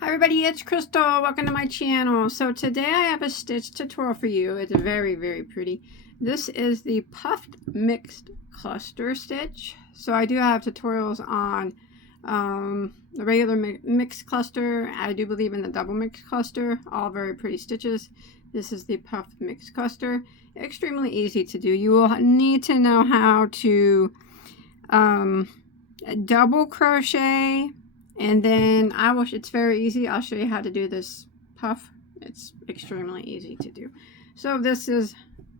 Hi everybody, it's Crystal. Welcome to my channel. So today I have a stitch tutorial for you. It's very, very pretty. This is the puffed mixed cluster stitch. So I do have tutorials on the regular mixed cluster. I do believe in the double mixed cluster. All very pretty stitches. This is the puffed mixed cluster. Extremely easy to do. You will need to know how to double crochet. And then it's very easy. I'll show you how to do this puff. It's extremely easy to do. So this is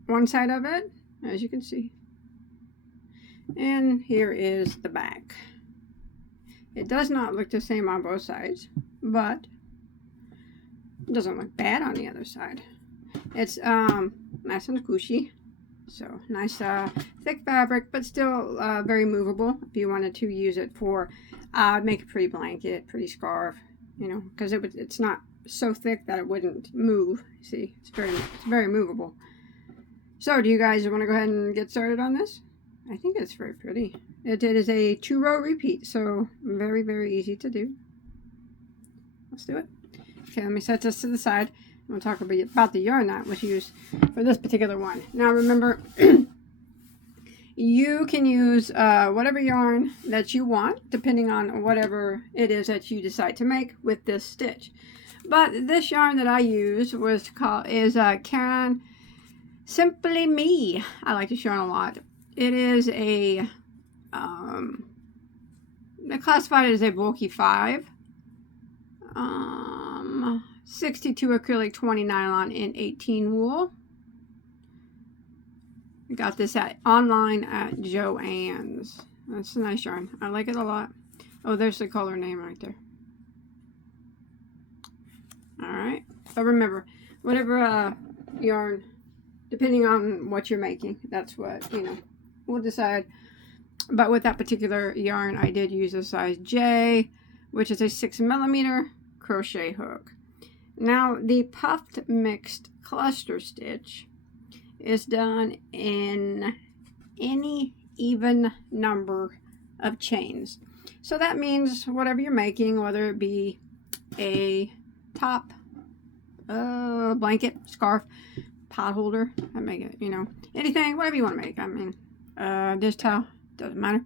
one side of it, as you can see. And here is the back. It does not look the same on both sides, but it doesn't look bad on the other side. It's nice and squishy. So nice thick fabric, but still very movable if you wanted to use it for make a pretty blanket, pretty scarf, you know, because it's not so thick that it wouldn't move. See, it's very movable. So do you guys want to go ahead and get started on this? I think it's very pretty. It is a 2-row repeat, so very, very easy to do. Let's do it. Okay, let me set this to the side. We'll talk about the yarn that was used for this particular one. Now remember, you can use whatever yarn that you want, depending on whatever it is that you decide to make with this stitch. But this yarn that I used is Karen Simply Me. I like this yarn a lot. It is they classified it as a bulky 5. 62 acrylic, 20 nylon, and 18 wool. I got this online at Joann's. That's a nice yarn. I like it a lot. Oh, there's the color name right there. Alright. But remember, whatever yarn, depending on what you're making, that's what, you know, we'll decide. But with that particular yarn, I did use a size J, which is a 6mm crochet hook. Now, the puffed mixed cluster stitch is done in any even number of chains. So that means whatever you're making, whether it be a top, blanket, scarf, pot holder, I make it, you know, anything, whatever you want to make. I mean, dish towel, doesn't matter.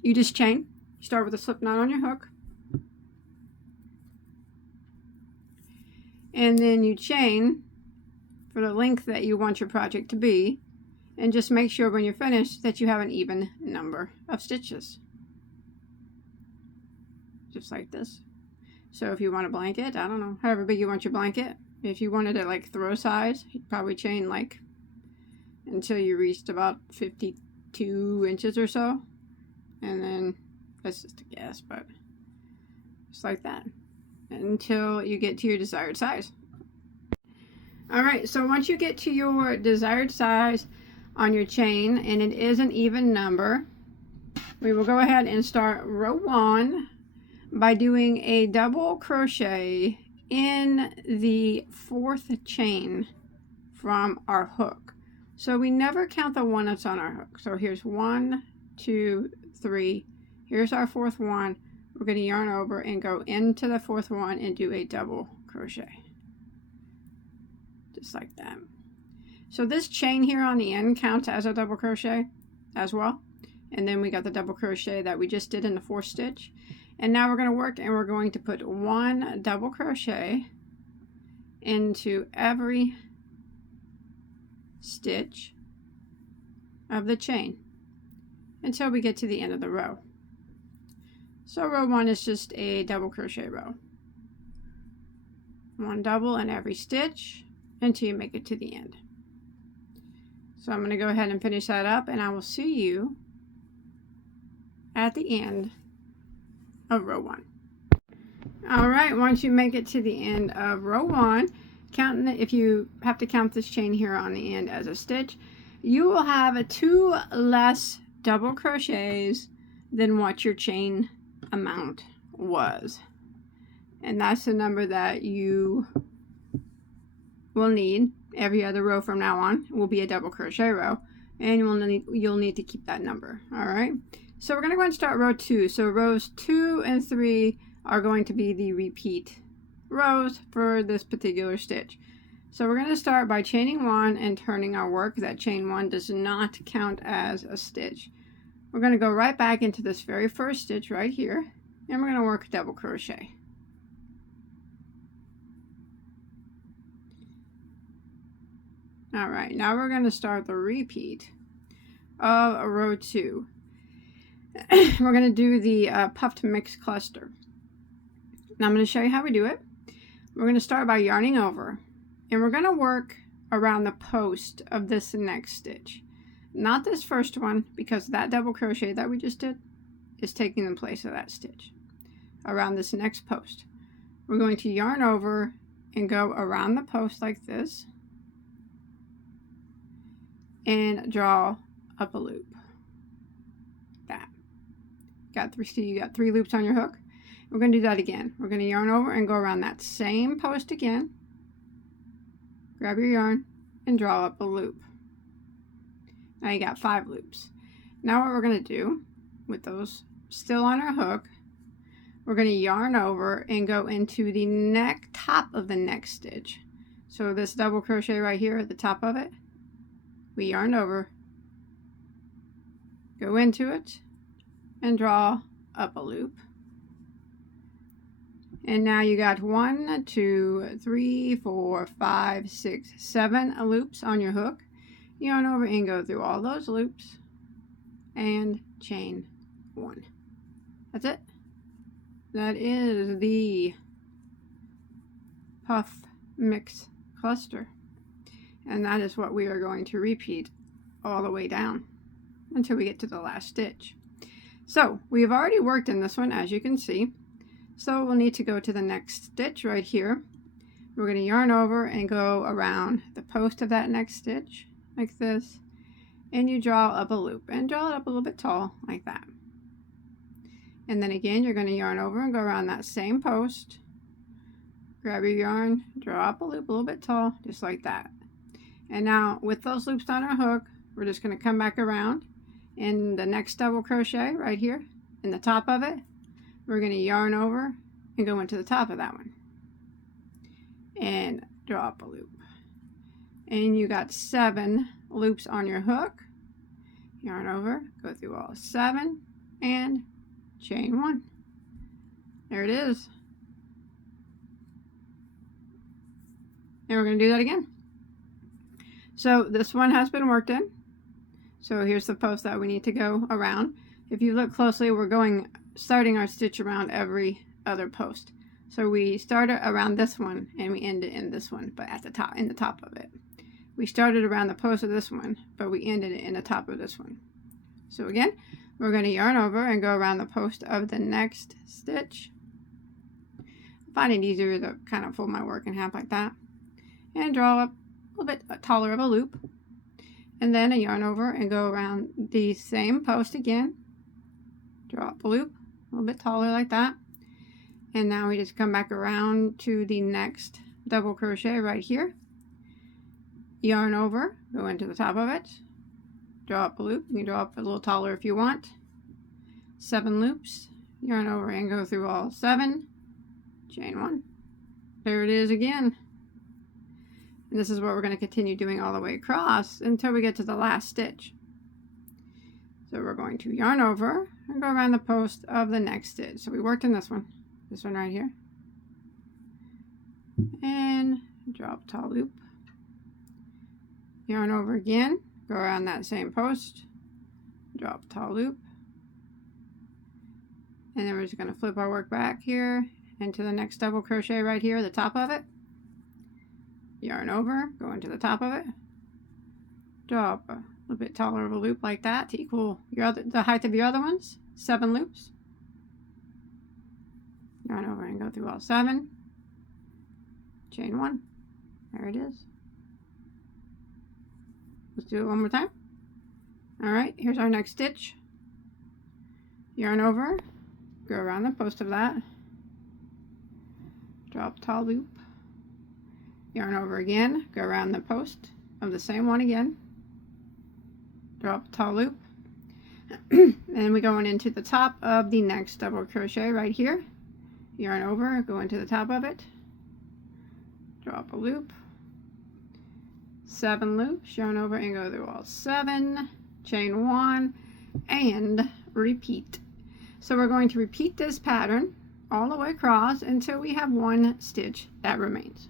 You just chain. You start with a slip knot on your hook. And then you chain for the length that you want your project to be, and just make sure when you're finished that you have an even number of stitches, just like this. So if you want a blanket, I don't know, however big you want your blanket, if you wanted it like throw size, you'd probably chain like until you reached about 52 inches or so, and then that's just a guess, but just like that until you get to your desired size. Alright, so once you get to your desired size on your chain, and it is an even number, we will go ahead and start row 1 by doing a double crochet in the 4th chain from our hook. So we never count the one that's on our hook. So here's 1, 2, 3. Here's our 4th one. We're going to yarn over and go into the 4th one and do a double crochet. Just like that. So this chain here on the end counts as a double crochet as well. And then we got the double crochet that we just did in the 4th stitch. And now we're going to work, and we're going to put 1 double crochet into every stitch of the chain until we get to the end of the row. So row 1 is just a double crochet row. 1 double in every stitch until you make it to the end. So I'm going to go ahead and finish that up, and I will see you at the end of row 1. Alright, once you make it to the end of row 1, if you have to count this chain here on the end as a stitch, you will have 2 less double crochets than what your chain amount was. And that's the number that you will need. Every other row from now on will be a double crochet row, and you'll need to keep that number. All right, so we're going to go ahead and start row 2. So rows 2 and 3 are going to be the repeat rows for this particular stitch. So we're going to start by chaining 1 and turning our work. That chain 1 does not count as a stitch. We're going to go right back into this very first stitch right here, and we're going to work a double crochet. Alright, now we're going to start the repeat of row 2. We're going to do the puffed mix cluster. Now I'm going to show you how we do it. We're going to start by yarning over, and we're going to work around the post of this next stitch. Not this first one, because that double crochet that we just did is taking the place of that stitch. Around this next post, we're going to yarn over and go around the post like this and draw up a loop. That. You got 3 loops on your hook. We're going to do that again. We're going to yarn over and go around that same post again. Grab your yarn and draw up a loop. Now you got 5 loops. Now what we're going to do with those still on our hook, we're going to yarn over and go into the top of the next stitch. So this double crochet right here at the top of it, we yarn over, go into it, and draw up a loop. And now you got 1, 2, 3, 4, 5, 6, 7 loops on your hook. Yarn over and go through all those loops and chain 1. That's it. That is the puff mix cluster. And that is what we are going to repeat all the way down until we get to the last stitch. So we've already worked in this one, as you can see. So we'll need to go to the next stitch right here. We're going to yarn over and go around the post of that next stitch like this, and you draw up a loop and draw it up a little bit tall like that. And then again, you're going to yarn over and go around that same post, grab your yarn, draw up a loop a little bit tall, just like that. And now with those loops on our hook, we're just going to come back around in the next double crochet right here in the top of it. We're going to yarn over and go into the top of that one and draw up a loop. And you got 7 loops on your hook. Yarn over, go through all 7 and chain 1. There it is. And we're going to do that again. So this one has been worked in. So here's the post that we need to go around. If you look closely, we're starting our stitch around every other post. So we started around this one and we ended in this one, but at the top, in the top of it. We started around the post of this one, but we ended it in the top of this one. So again, we're going to yarn over and go around the post of the next stitch. I find it easier to kind of fold my work in half like that and draw up a little bit taller of a loop. And then I yarn over and go around the same post again, draw up a loop a little bit taller like that. And now we just come back around to the next double crochet right here. Yarn over, go into the top of it, draw up a loop. You can draw up a little taller if you want. 7 loops, yarn over and go through all 7, chain 1. There it is again. And this is what we're going to continue doing all the way across until we get to the last stitch. So we're going to yarn over and go around the post of the next stitch. So we worked in this one right here. And drop tall loop. Yarn over again, go around that same post, drop tall loop. And then we're just going to flip our work back here into the next double crochet right here, the top of it. Yarn over, go into the top of it, draw up a little bit taller of a loop like that to equal the height of your other ones. 7 loops. Yarn over and go through all 7, chain 1. There it is. Let's do it one more time. All right, here's our next stitch. Yarn over, go around the post of that, drop tall loop. Yarn over again, go around the post of the same one again, drop a tall loop, and we going into the top of the next double crochet right here. yarn over, go into the top of it, drop a loop, 7 loops, yarn over and go through all 7, chain 1, and repeat. So we're going to repeat this pattern all the way across until we have 1 stitch that remains.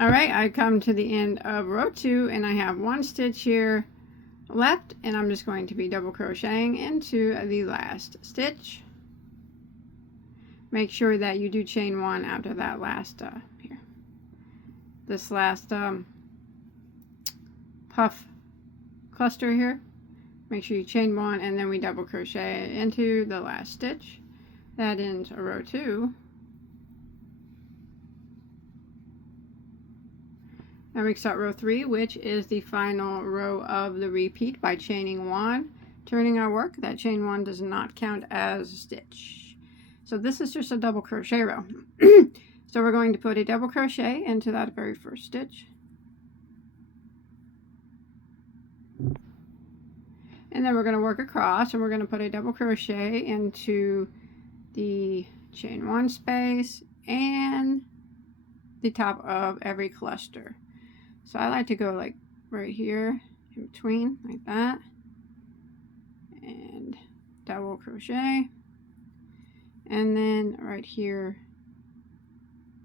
Alright, I come to the end of row 2 and I have 1 stitch here left, and I'm just going to be double crocheting into the last stitch. Make sure that you do chain 1 after that last here. This last puff cluster here. Make sure you chain 1 and then we double crochet into the last stitch. That ends row 2. Now we start row 3, which is the final row of the repeat by chaining 1. Turning our work, that chain 1 does not count as a stitch. So this is just a double crochet row. So we're going to put a double crochet into that very first stitch. And then we're going to work across, and we're going to put a double crochet into the chain 1 space and the top of every cluster. So I like to go like right here in between, like that, and double crochet, and then right here,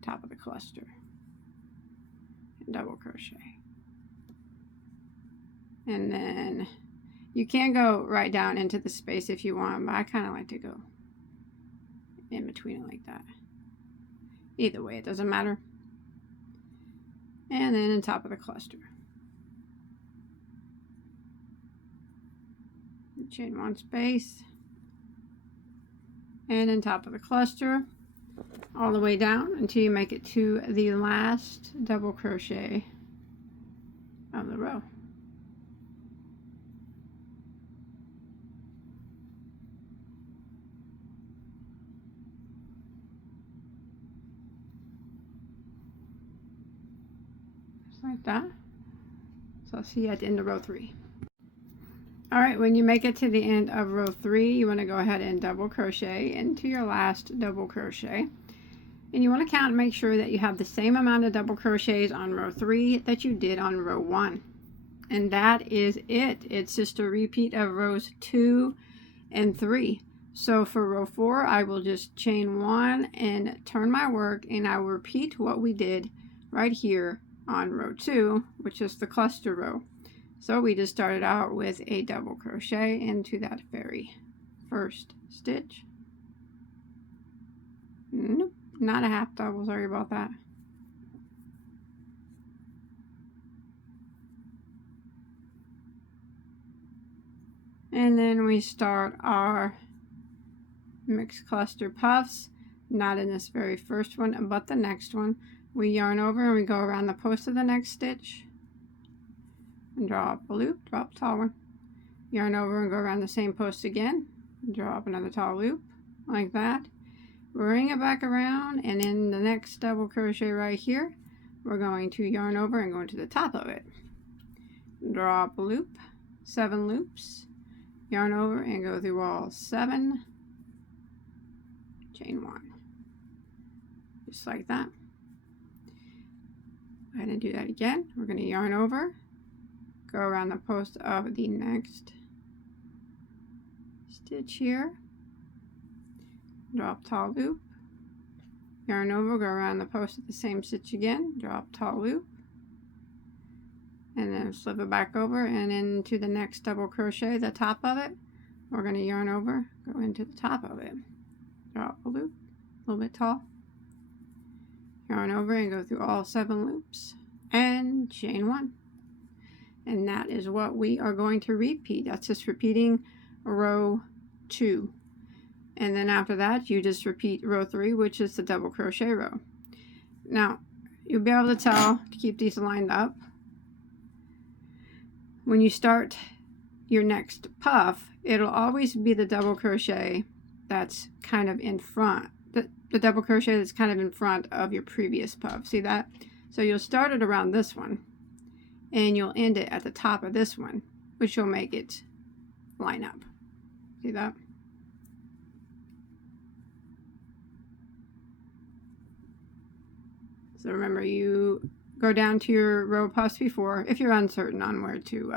top of the cluster, and double crochet. And then you can go right down into the space if you want, but I kind of like to go in between it like that. Either way, it doesn't matter. And then on top of the cluster, chain 1 space, and on top of the cluster all the way down until you make it to the last double crochet of the row. Like that. So I'll see you at the end of row 3. Alright, when you make it to the end of row 3, you want to go ahead and double crochet into your last double crochet. And you want to count and make sure that you have the same amount of double crochets on row 3 that you did on row 1. And that is it. It's just a repeat of rows 2 and 3. So for row 4, I will just chain 1 and turn my work, and I will repeat what we did right here on row 2, which is the cluster row. So we just started out with a double crochet into that very first stitch. Nope, not a half double, sorry about that. And then we start our mixed cluster puffs, not in this very first one, but the next one. We yarn over and we go around the post of the next stitch and draw up a loop, drop a tall one, yarn over and go around the same post again, and draw up another tall loop like that, bring it back around, and in the next double crochet right here we're going to yarn over and go into the top of it, draw up a loop, 7 loops, yarn over and go through all 7, chain 1, just like that. Go ahead and do that again. We're going to yarn over, go around the post of the next stitch here, drop tall loop, yarn over, go around the post of the same stitch again, drop tall loop, and then slip it back over and into the next double crochet, the top of it. We're going to yarn over, go into the top of it, drop a loop, a little bit tall, yarn over and go through all 7 loops and chain 1. And that is what we are going to repeat. That's just repeating row 2. And then after that, you just repeat row 3, which is the double crochet row. Now, you'll be able to tell to keep these lined up. When you start your next puff, it'll always be the double crochet that's kind of in front. The double crochet that's kind of in front of your previous puff. See that? So you'll start it around this one, and you'll end it at the top of this one, which will make it line up. See that? So remember, you go down to your row of puffs before, if you're uncertain on where to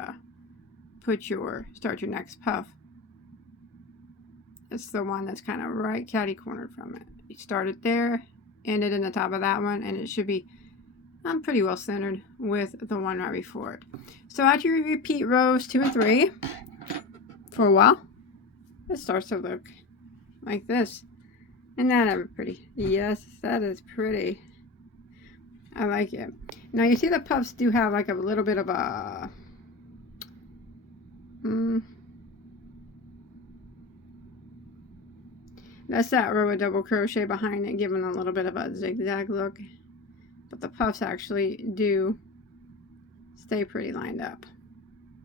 start your next puff. It's the one that's kind of right catty cornered from it. You start it there, end it in the top of that one, and it should be pretty well centered with the one right before it. So after you repeat rows 2 and 3 for a while, it starts to look like this. Isn't that ever pretty? Yes, that is pretty. I like it. Now you see the puffs do have like a little bit of a that's that row of double crochet behind it, giving a little bit of a zigzag look. But the puffs actually do stay pretty lined up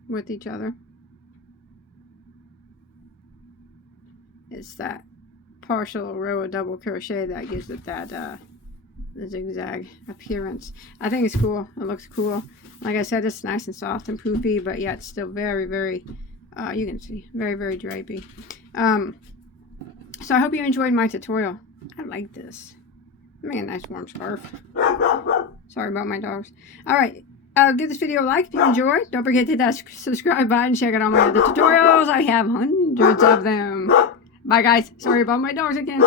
with each other. It's that partial row of double crochet that gives it that the zigzag appearance. I think it's cool. It looks cool. Like I said, it's nice and soft and poofy, but yet still very, very, you can see, very, very drapey. So I hope you enjoyed my tutorial. I like this. Make a nice warm scarf. Sorry about my dogs. Alright, give this video a like if you enjoyed. Don't forget to hit that subscribe button. Check out all my other tutorials. I have hundreds of them. Bye guys. Sorry about my dogs again.